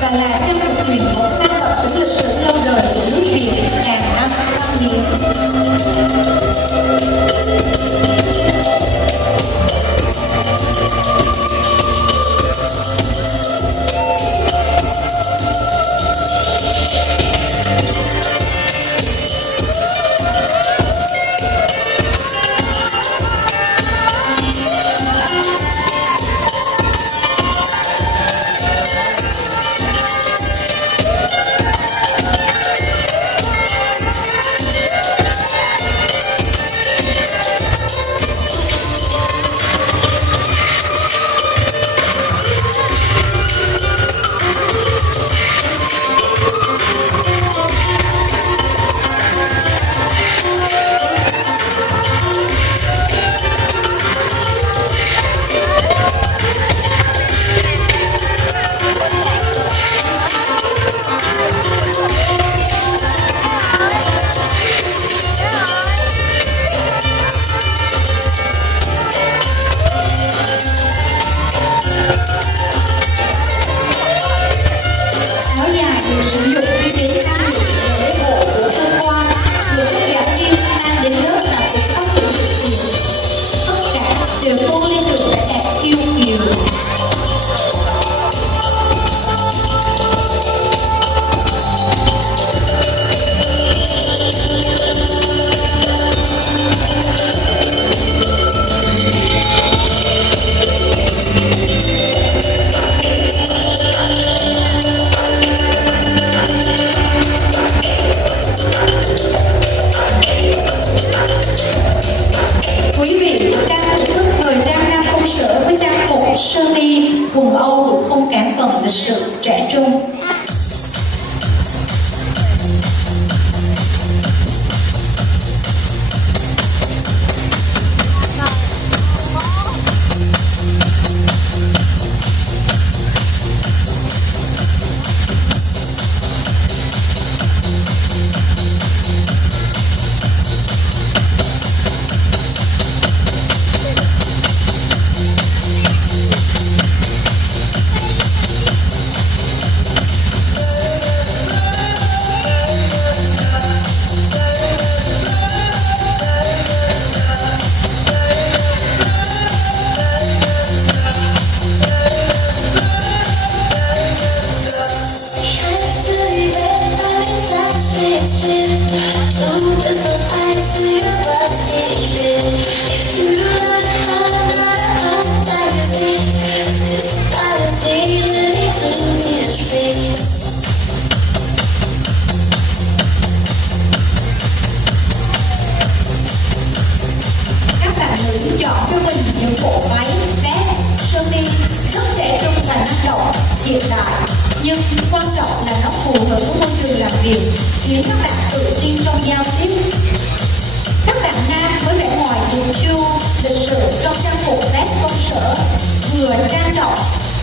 và là trang phục truyền thống mang đậm tính lịch sử lâu đời của nước Việt ngàn năm văn hiến. Quần Âu cũng không kém phần lịch sự trẻ trung. Những bộ váy, vest, sơ mi rất trẻ trung và năng động, hiện đại, nhưng quan trọng là nó phù hợp với môi trường làm việc, khiến các bạn tự tin trong giao tiếp. Các bạn nam với vẻ ngoài chỉnh chu, lịch sự trong trang phục vest công sở vừa trang trọng,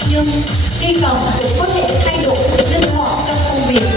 nhưng khi cần cũng có thể thay đổi sự linh hoạt trong công việc.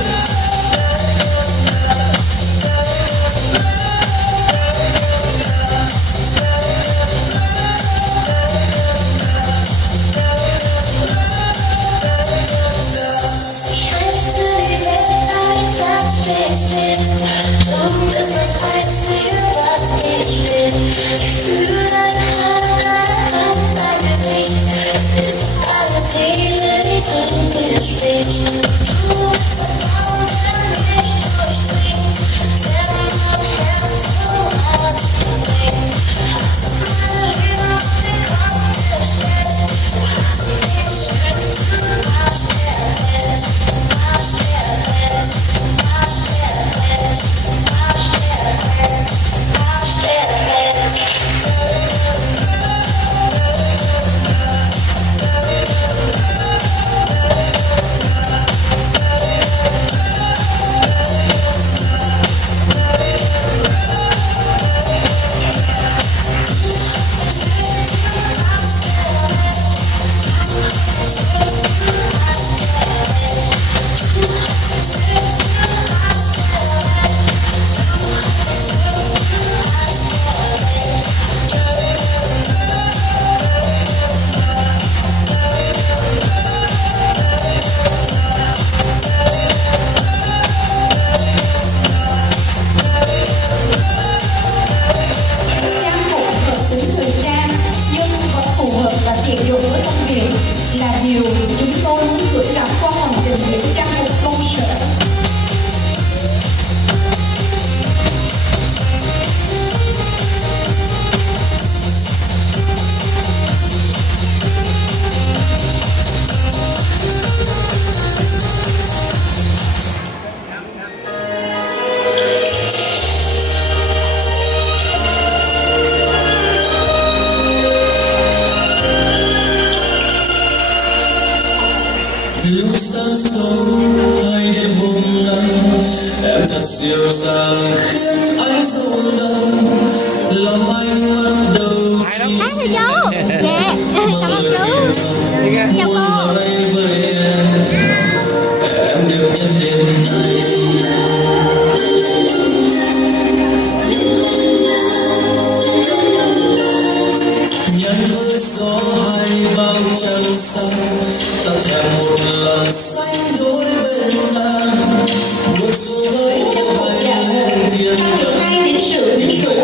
đến sự quyến rũ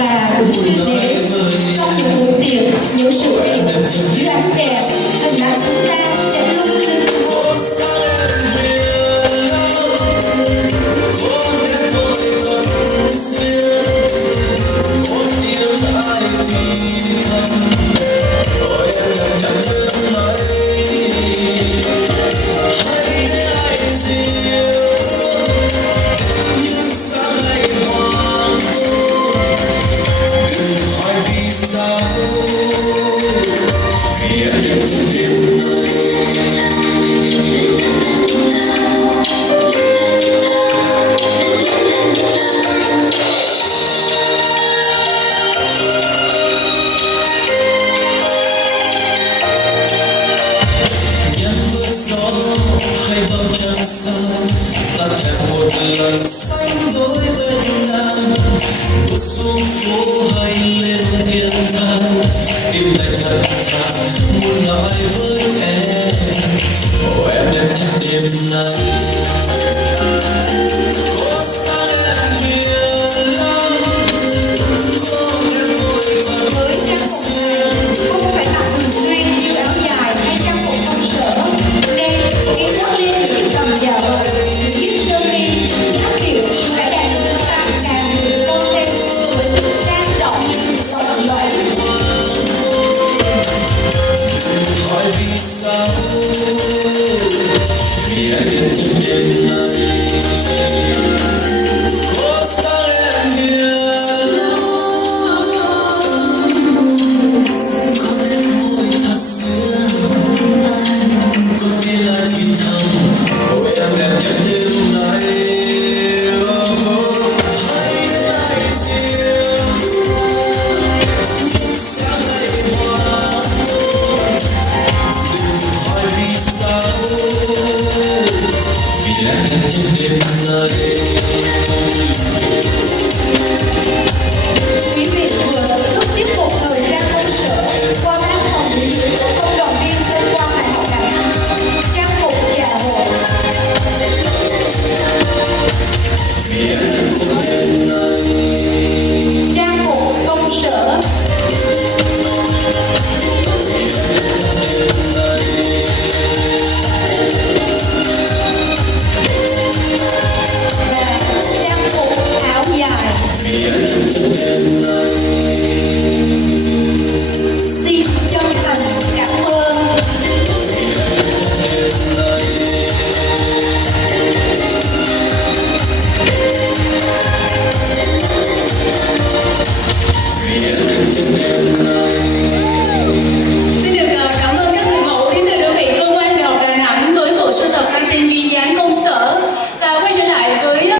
và cũng như thế trong những buổi tiệc, những sự kiện dưới ánh đèn, hình ảnh chúng ta sẽ lung linh. Hay bao trăng sao ta thèm một lần sánh đôi bên nàng, bước xuống phố hay lên thiên thang, tim lại thật thà muốn nói với em, em đẹp nhất đêm nay.